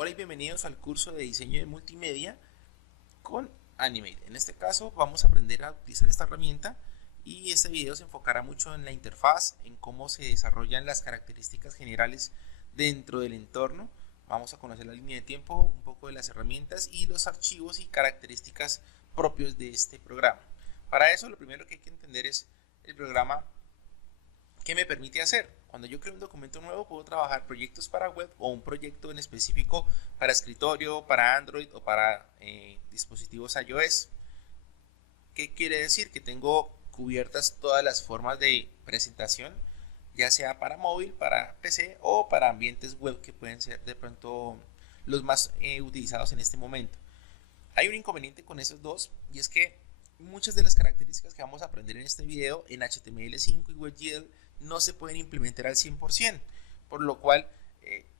Hola y bienvenidos al curso de diseño de multimedia con Animate. En este caso vamos a aprender a utilizar esta herramienta y este video se enfocará mucho en la interfaz, en cómo se desarrollan las características generales dentro del entorno. Vamos a conocer la línea de tiempo, un poco de las herramientas y los archivos y características propios de este programa. Para eso lo primero que hay que entender es el programa. ¿Qué me permite hacer? Cuando yo creo un documento nuevo puedo trabajar proyectos para web o un proyecto en específico para escritorio, para Android o para dispositivos iOS. ¿Qué quiere decir? Que tengo cubiertas todas las formas de presentación, ya sea para móvil, para PC o para ambientes web que pueden ser de pronto los más utilizados en este momento. Hay un inconveniente con esos dos y es que muchas de las características que vamos a aprender en este video en HTML5 y WebGL no se pueden implementar al 100%, por lo cual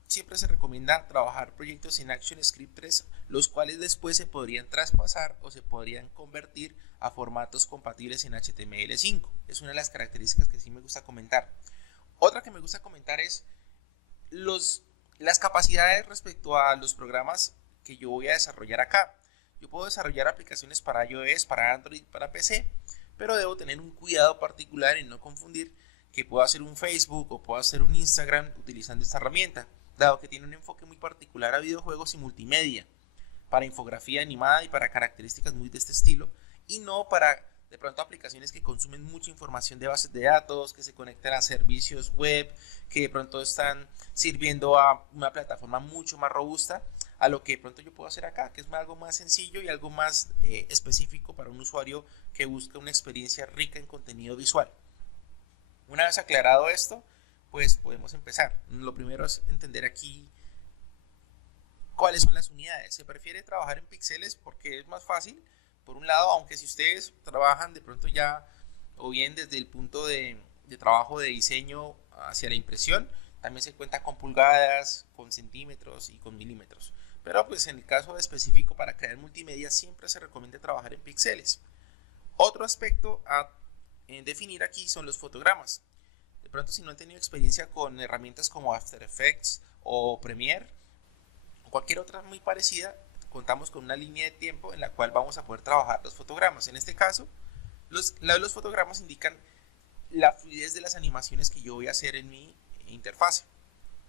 siempre se recomienda trabajar proyectos en ActionScript 3, los cuales después se podrían traspasar o se podrían convertir a formatos compatibles en HTML5. Es una de las características que sí me gusta comentar. Otra que me gusta comentar es las capacidades respecto a los programas que yo voy a desarrollar acá. Yo puedo desarrollar aplicaciones para iOS, para Android, para PC, pero debo tener un cuidado particular en no confundir que puedo hacer un Facebook o puedo hacer un Instagram utilizando esta herramienta, dado que tiene un enfoque muy particular a videojuegos y multimedia, para infografía animada y para características muy de este estilo, y no para de pronto aplicaciones que consumen mucha información de bases de datos, que se conectan a servicios web, que de pronto están sirviendo a una plataforma mucho más robusta a lo que de pronto yo puedo hacer acá, que es algo más sencillo y algo más específico para un usuario que busca una experiencia rica en contenido visual. Una vez aclarado esto, pues podemos empezar. Lo primero es entender aquí cuáles son las unidades. Se prefiere trabajar en píxeles porque es más fácil, por un lado, aunque si ustedes trabajan de pronto ya o bien desde el punto de trabajo de diseño hacia la impresión, también se cuenta con pulgadas, con centímetros y con milímetros. Pero pues en el caso específico para crear multimedia siempre se recomienda trabajar en píxeles. Otro aspecto a definir aquí son los fotogramas. De pronto si no han tenido experiencia con herramientas como After Effects o Premiere o cualquier otra muy parecida, contamos con una línea de tiempo en la cual vamos a poder trabajar los fotogramas. En este caso, los fotogramas indican la fluidez de las animaciones que yo voy a hacer en mi interfase.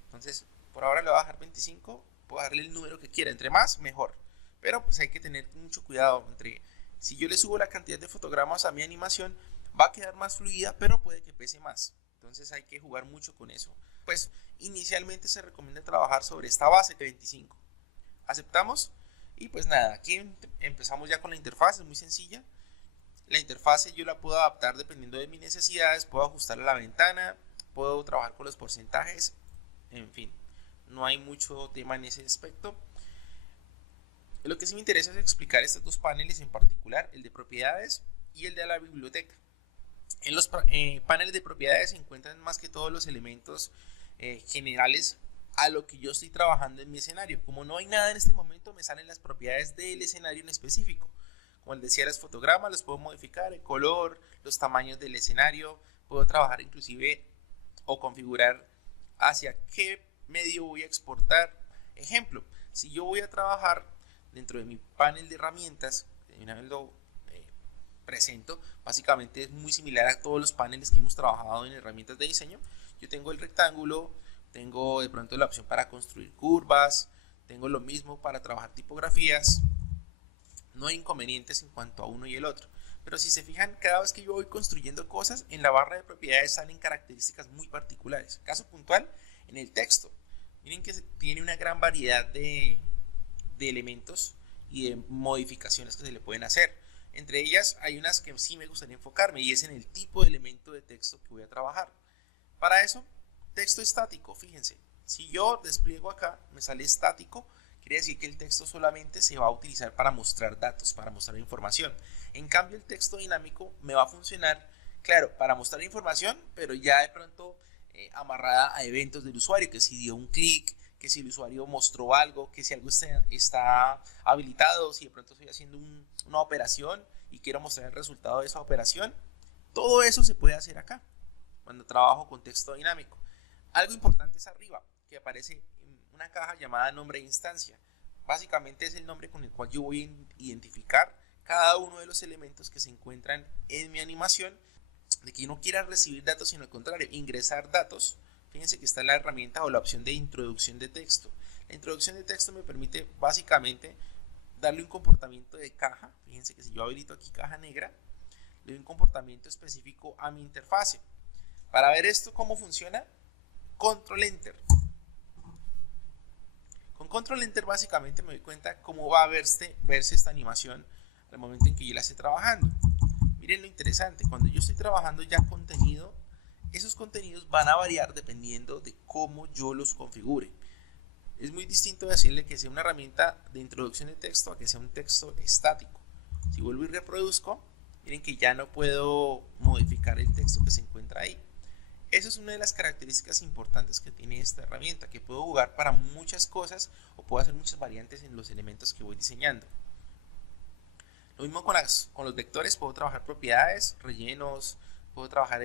Entonces, por ahora le voy a dejar 25, puedo darle el número que quiera, entre más, mejor. Pero pues hay que tener mucho cuidado entre, si yo le subo la cantidad de fotogramas a mi animación, va a quedar más fluida, pero puede que pese más. Entonces hay que jugar mucho con eso. Pues inicialmente se recomienda trabajar sobre esta base de 25. Aceptamos y pues nada, aquí empezamos ya con la interfaz, es muy sencilla. La interfase yo la puedo adaptar dependiendo de mis necesidades, puedo ajustar a la ventana, puedo trabajar con los porcentajes, en fin, no hay mucho tema en ese aspecto. Lo que sí me interesa es explicar estos dos paneles en particular, el de propiedades y el de la biblioteca. En los paneles de propiedades se encuentran más que todos los elementos generales a lo que yo estoy trabajando en mi escenario. Como no hay nada en este momento, me salen las propiedades del escenario en específico. Como les decía, los fotogramas los puedo modificar, el color, los tamaños del escenario, puedo trabajar inclusive o configurar hacia qué medio voy a exportar. Ejemplo, si yo voy a trabajar dentro de mi panel de herramientas, una vez lo presento, básicamente es muy similar a todos los paneles que hemos trabajado en herramientas de diseño. Yo tengo el rectángulo, tengo de pronto la opción para construir curvas, tengo lo mismo para trabajar tipografías. No hay inconvenientes en cuanto a uno y el otro. Pero si se fijan, cada vez que yo voy construyendo cosas, en la barra de propiedades salen características muy particulares. Caso puntual, en el texto. Miren que tiene una gran variedad de elementos y de modificaciones que se le pueden hacer. Entre ellas hay unas que sí me gustaría enfocarme y es en el tipo de elemento de texto que voy a trabajar. Para eso, texto estático, fíjense. Si yo despliego acá, me sale estático, quiere decir que el texto solamente se va a utilizar para mostrar datos, para mostrar información. En cambio, el texto dinámico me va a funcionar, claro, para mostrar información, pero ya de pronto amarrada a eventos del usuario, que si dio un clic, que si el usuario mostró algo, que si algo está habilitado, si de pronto estoy haciendo una operación y quiero mostrar el resultado de esa operación. Todo eso se puede hacer acá, cuando trabajo con texto dinámico. Algo importante es arriba, que aparece una caja llamada nombre de instancia. Básicamente es el nombre con el cual yo voy a identificar cada uno de los elementos que se encuentran en mi animación, de que yo no quiera recibir datos, sino al contrario, ingresar datos. Fíjense que está la herramienta o la opción de introducción de texto. La introducción de texto me permite básicamente darle un comportamiento de caja. Fíjense que si yo habilito aquí caja negra, le doy un comportamiento específico a mi interfase. Para ver esto cómo funciona, control enter. Con control enter básicamente me doy cuenta cómo va a verse esta animación al momento en que yo la esté trabajando. Miren lo interesante, cuando yo estoy trabajando ya contenido, esos contenidos van a variar dependiendo de cómo yo los configure. Es muy distinto decirle que sea una herramienta de introducción de texto a que sea un texto estático. Si vuelvo y reproduzco, miren que ya no puedo modificar el texto que se encuentra ahí. Esa es una de las características importantes que tiene esta herramienta, que puedo jugar para muchas cosas o puedo hacer muchas variantes en los elementos que voy diseñando. Lo mismo con los vectores, puedo trabajar propiedades, rellenos, puedo trabajar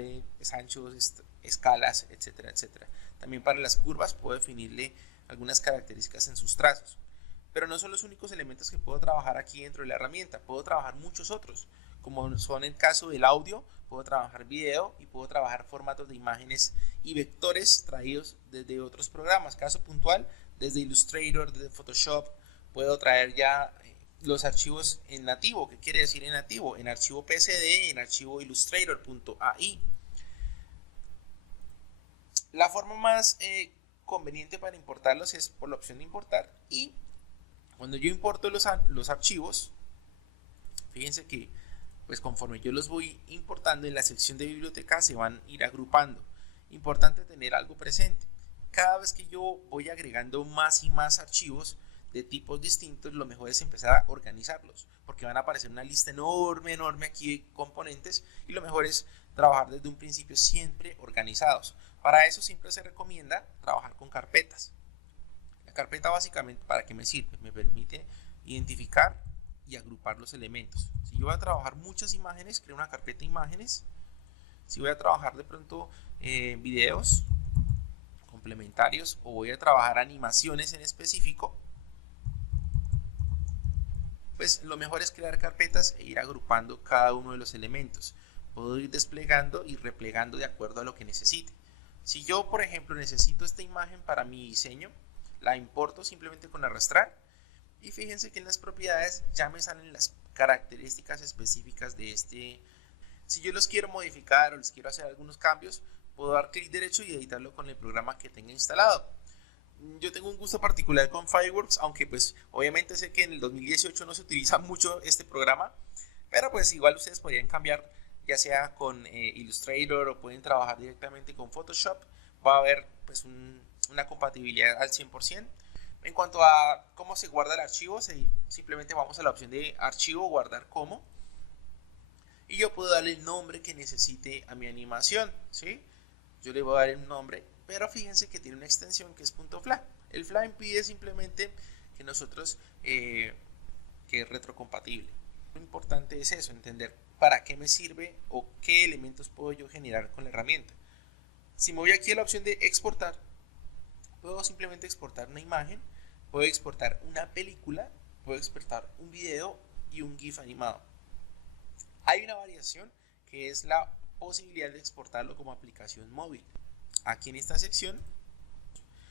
anchos, escalas, etcétera, etcétera. También para las curvas puedo definirle algunas características en sus trazos. Pero no son los únicos elementos que puedo trabajar aquí dentro de la herramienta, puedo trabajar muchos otros, como son el caso del audio, puedo trabajar video y puedo trabajar formatos de imágenes y vectores traídos desde otros programas. Caso puntual, desde Illustrator, desde Photoshop, puedo traer ya los archivos en nativo. ¿Qué quiere decir en nativo? En archivo PSD, en archivo Illustrator.ai. La forma más conveniente para importarlos es por la opción de importar, y cuando yo importo los archivos, fíjense que pues conforme yo los voy importando en la sección de biblioteca se van a ir agrupando. Importante tener algo presente: cada vez que yo voy agregando más y más archivos de tipos distintos, lo mejor es empezar a organizarlos, porque van a aparecer una lista enorme aquí de componentes, y lo mejor es trabajar desde un principio siempre organizados. Para eso siempre se recomienda trabajar con carpetas. La carpeta básicamente, ¿para qué me sirve? Me permite identificar y agrupar los elementos. Si yo voy a trabajar muchas imágenes, creo una carpeta imágenes. Si voy a trabajar de pronto videos complementarios, o voy a trabajar animaciones en específico, pues lo mejor es crear carpetas e ir agrupando cada uno de los elementos. Puedo ir desplegando y replegando de acuerdo a lo que necesite. Si yo, por ejemplo, necesito esta imagen para mi diseño, la importo simplemente con arrastrar, y fíjense que en las propiedades ya me salen las características específicas de este. Si yo los quiero modificar o les quiero hacer algunos cambios, puedo dar clic derecho y editarlo con el programa que tenga instalado. Yo tengo un gusto particular con Fireworks, aunque pues obviamente sé que en el 2018 no se utiliza mucho este programa, pero pues igual ustedes podrían cambiar, ya sea con Illustrator, o pueden trabajar directamente con Photoshop. Va a haber pues una compatibilidad al 100%. En cuanto a cómo se guarda el archivo, simplemente vamos a la opción de archivo, guardar como, y yo puedo darle el nombre que necesite a mi animación, ¿sí? Yo le voy a dar el nombre, pero fíjense que tiene una extensión que es .fla. El fla impide simplemente que nosotros que es retrocompatible. Lo importante es eso, entender para qué me sirve o qué elementos puedo yo generar con la herramienta. Si me voy aquí a la opción de exportar, puedo simplemente exportar una imagen, puedo exportar una película, puedo exportar un video y un GIF animado. Hay una variación que es la posibilidad de exportarlo como aplicación móvil. Aquí en esta sección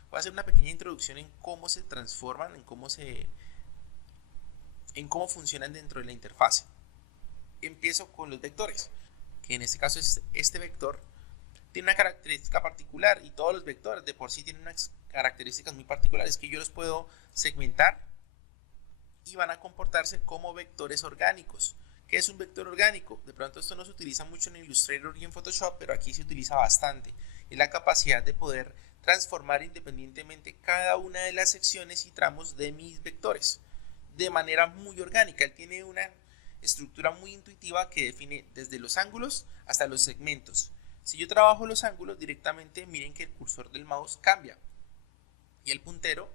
voy a hacer una pequeña introducción en cómo se transforman, en cómo funcionan dentro de la interfase. Empiezo con los vectores, que en este caso es este vector. Tiene una característica particular, y todos los vectores de por sí tienen unas características muy particulares que yo los puedo segmentar y van a comportarse como vectores orgánicos. ¿Qué es un vector orgánico? De pronto esto no se utiliza mucho en Illustrator y en Photoshop, pero aquí se utiliza bastante. Es la capacidad de poder transformar independientemente cada una de las secciones y tramos de mis vectores de manera muy orgánica. Él tiene una estructura muy intuitiva que define desde los ángulos hasta los segmentos. Si yo trabajo los ángulos directamente, miren que el cursor del mouse cambia y el puntero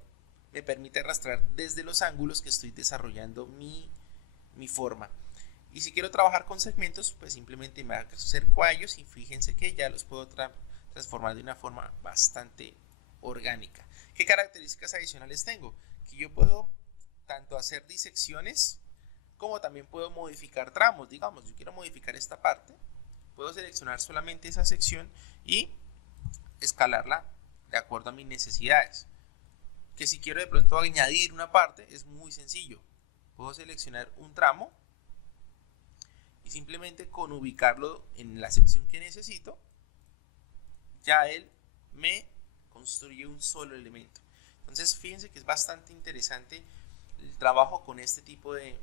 me permite arrastrar desde los ángulos que estoy desarrollando mi forma. Y si quiero trabajar con segmentos, pues simplemente me acerco a ellos y fíjense que ya los puedo transformar de una forma bastante orgánica. ¿Qué características adicionales tengo? Que yo puedo tanto hacer disecciones como también puedo modificar tramos. Digamos, yo quiero modificar esta parte, puedo seleccionar solamente esa sección y escalarla de acuerdo a mis necesidades. Que si quiero de pronto añadir una parte, es muy sencillo. Puedo seleccionar un tramo y simplemente con ubicarlo en la sección que necesito, ya él me construye un solo elemento. Entonces fíjense que es bastante interesante el trabajo con este tipo de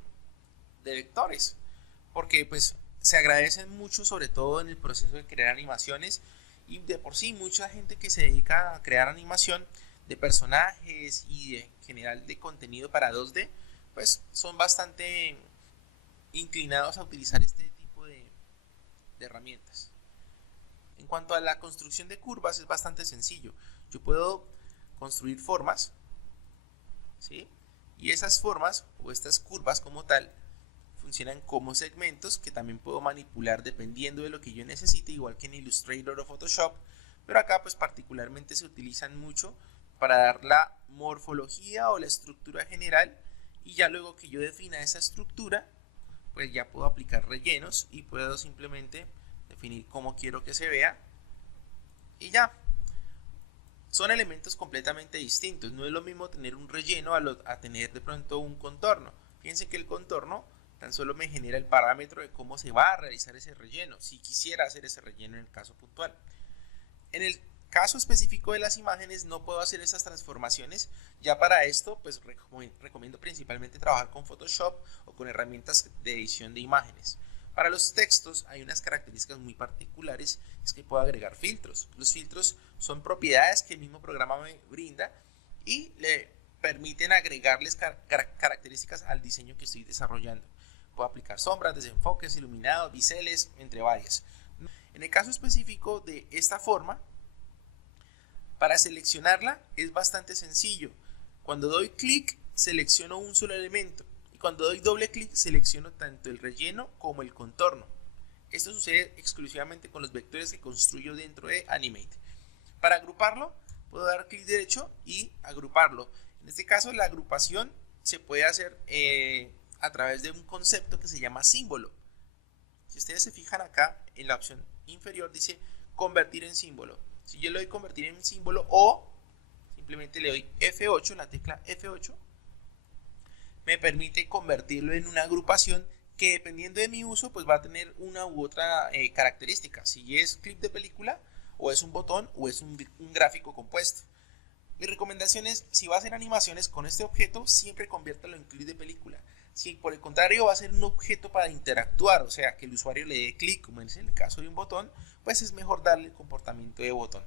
vectores, porque pues se agradecen mucho, sobre todo en el proceso de crear animaciones, y de por sí mucha gente que se dedica a crear animación de personajes y en general de contenido para 2D, pues son bastante inclinados a utilizar este tipo de herramientas. En cuanto a la construcción de curvas, es bastante sencillo. Yo puedo construir formas, ¿sí? Y esas formas o estas curvas como tal funcionan como segmentos que también puedo manipular dependiendo de lo que yo necesite, igual que en Illustrator o Photoshop, pero acá pues particularmente se utilizan mucho para dar la morfología o la estructura general, y ya luego que yo defina esa estructura, pues ya puedo aplicar rellenos y puedo simplemente definir cómo quiero que se vea y ya. Son elementos completamente distintos. No es lo mismo tener un relleno a tener de pronto un contorno. Fíjense que el contorno tan solo me genera el parámetro de cómo se va a realizar ese relleno, si quisiera hacer ese relleno en el caso puntual. En el caso específico de las imágenes no puedo hacer esas transformaciones. Ya para esto pues recomiendo principalmente trabajar con Photoshop o con herramientas de edición de imágenes. Para los textos hay unas características muy particulares, es que puedo agregar filtros. Los filtros son propiedades que el mismo programa me brinda y le permiten agregarles características al diseño que estoy desarrollando. Puedo aplicar sombras, desenfoques, iluminados, biseles, entre varias. En el caso específico de esta forma, para seleccionarla es bastante sencillo. Cuando doy clic, selecciono un solo elemento. Y cuando doy doble clic, selecciono tanto el relleno como el contorno. Esto sucede exclusivamente con los vectores que construyo dentro de Animate. Para agruparlo, puedo dar clic derecho y agruparlo. En este caso, la agrupación se puede hacer a través de un concepto que se llama símbolo. Si ustedes se fijan acá, en la opción inferior dice convertir en símbolo. Si yo le doy convertir en símbolo o simplemente le doy F8, la tecla F8, me permite convertirlo en una agrupación que dependiendo de mi uso pues va a tener una u otra característica. Si es clip de película, o es un botón, o es un gráfico compuesto. Mi recomendación es, si va a hacer animaciones con este objeto, siempre conviértalo en clip de película. Si por el contrario va a ser un objeto para interactuar, o sea, que el usuario le dé clic, como es en el caso de un botón, pues es mejor darle el comportamiento de botón.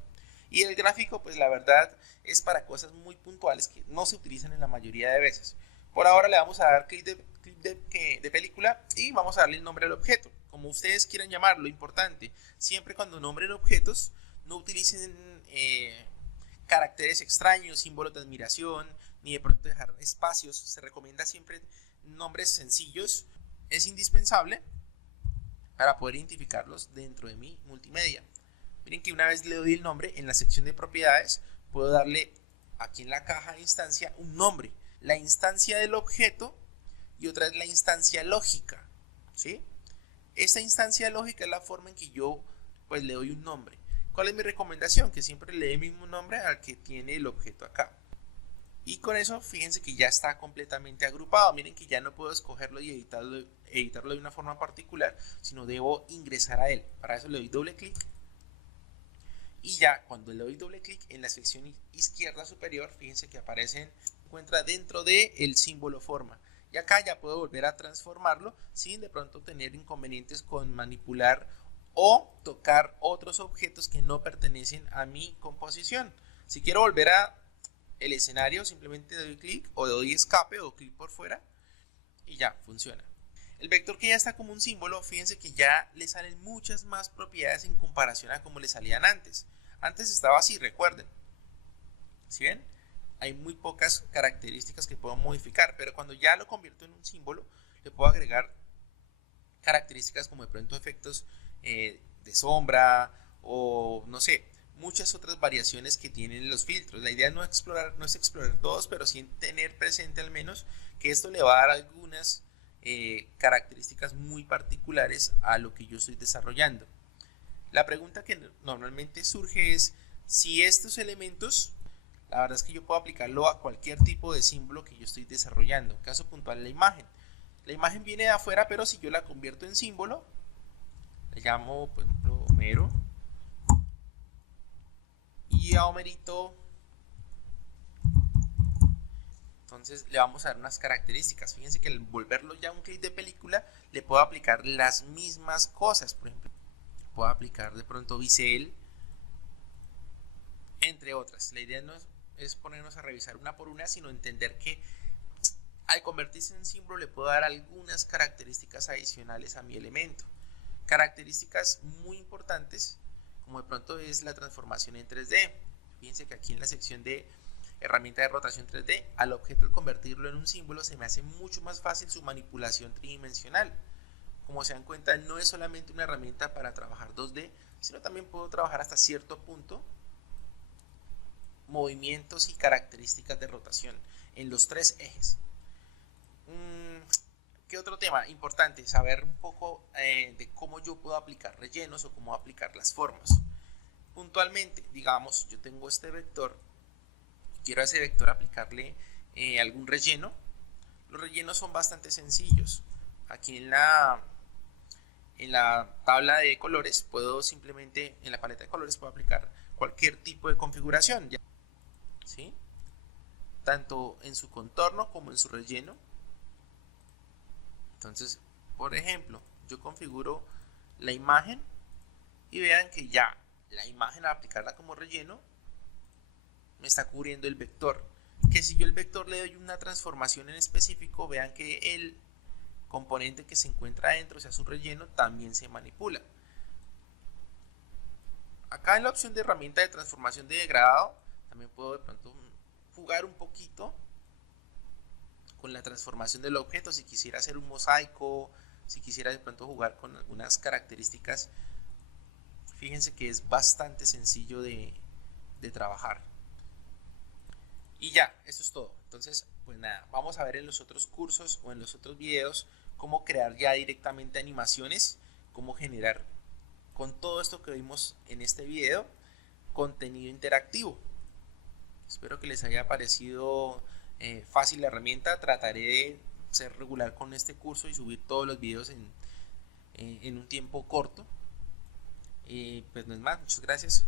Y el gráfico, pues la verdad, es para cosas muy puntuales que no se utilizan en la mayoría de veces. Por ahora le vamos a dar clic de película y vamos a darle el nombre al objeto, como ustedes quieran llamarlo. Importante, siempre cuando nombren objetos, no utilicen caracteres extraños, símbolos de admiración, ni de pronto dejar espacios. Se recomienda siempre nombres sencillos. Es indispensable para poder identificarlos dentro de mi multimedia. Miren que una vez le doy el nombre, en la sección de propiedades puedo darle aquí en la caja de instancia un nombre, la instancia del objeto, y otra es la instancia lógica, ¿sí? Esta instancia lógica es la forma en que yo pues le doy un nombre. ¿Cuál es mi recomendación? Que siempre le dé el mismo nombre al que tiene el objeto acá. Y con eso fíjense que ya está completamente agrupado. Miren que ya no puedo escogerlo y editarlo de una forma particular, sino debo ingresar a él. Para eso le doy doble clic. Y ya cuando le doy doble clic en la sección izquierda superior, fíjense que se encuentra dentro del símbolo forma. Y acá ya puedo volver a transformarlo sin de pronto tener inconvenientes con manipular o tocar otros objetos que no pertenecen a mi composición. Si quiero volver a el escenario, simplemente doy clic o doy escape o clic por fuera y ya funciona. El vector que ya está como un símbolo, fíjense que ya le salen muchas más propiedades en comparación a como le salían antes. Antes estaba así, recuerden. ¿Sí ven? Hay muy pocas características que puedo modificar, pero cuando ya lo convierto en un símbolo, le puedo agregar características como de pronto efectos de sombra o no sé, muchas otras variaciones que tienen los filtros. La idea no es explorar todos, pero sí tener presente al menos que esto le va a dar algunas características muy particulares a lo que yo estoy desarrollando. La pregunta que normalmente surge es si estos elementos, la verdad es que yo puedo aplicarlo a cualquier tipo de símbolo que yo estoy desarrollando. Caso puntual, la imagen. La imagen viene de afuera, pero si yo la convierto en símbolo, le llamo, por ejemplo, Homero, y a Homerito, entonces le vamos a dar unas características. Fíjense que al volverlo ya un clip de película, le puedo aplicar las mismas cosas. Por ejemplo, puedo aplicar de pronto bisel, entre otras. La idea no es ponernos a revisar una por una, sino entender que al convertirse en símbolo le puedo dar algunas características adicionales a mi elemento. Características muy importantes, como de pronto es la transformación en 3D. Fíjense que aquí en la sección de herramienta de rotación 3D, al objeto al convertirlo en un símbolo se me hace mucho más fácil su manipulación tridimensional. Como se dan cuenta, no es solamente una herramienta para trabajar 2D, sino también puedo trabajar hasta cierto punto movimientos y características de rotación en los tres ejes. ¿Qué otro tema importante? Saber un poco de cómo yo puedo aplicar rellenos o cómo aplicar las formas. Puntualmente, digamos, yo tengo este vector, quiero a ese vector aplicarle algún relleno. Los rellenos son bastante sencillos. Aquí en la tabla de colores puedo simplemente, en la paleta de colores puedo aplicar cualquier tipo de configuración, ¿sí? Tanto en su contorno como en su relleno. Entonces, por ejemplo, yo configuro la imagen y vean que ya la imagen al aplicarla como relleno me está cubriendo el vector. Que si yo el vector le doy una transformación en específico, vean que el componente que se encuentra adentro, o sea, su relleno, también se manipula. Acá en la opción de herramienta de transformación de degradado, también puedo de pronto jugar un poquito con la transformación del objeto, si quisiera hacer un mosaico, si quisiera de pronto jugar con algunas características. Fíjense que es bastante sencillo de trabajar. Y ya, eso es todo. Entonces, pues nada, vamos a ver en los otros cursos o en los otros videos cómo crear ya directamente animaciones, cómo generar con todo esto que vimos en este video contenido interactivo. Espero que les haya parecido fácil la herramienta. Trataré de ser regular con este curso y subir todos los videos en un tiempo corto. Pues no es más, muchas gracias.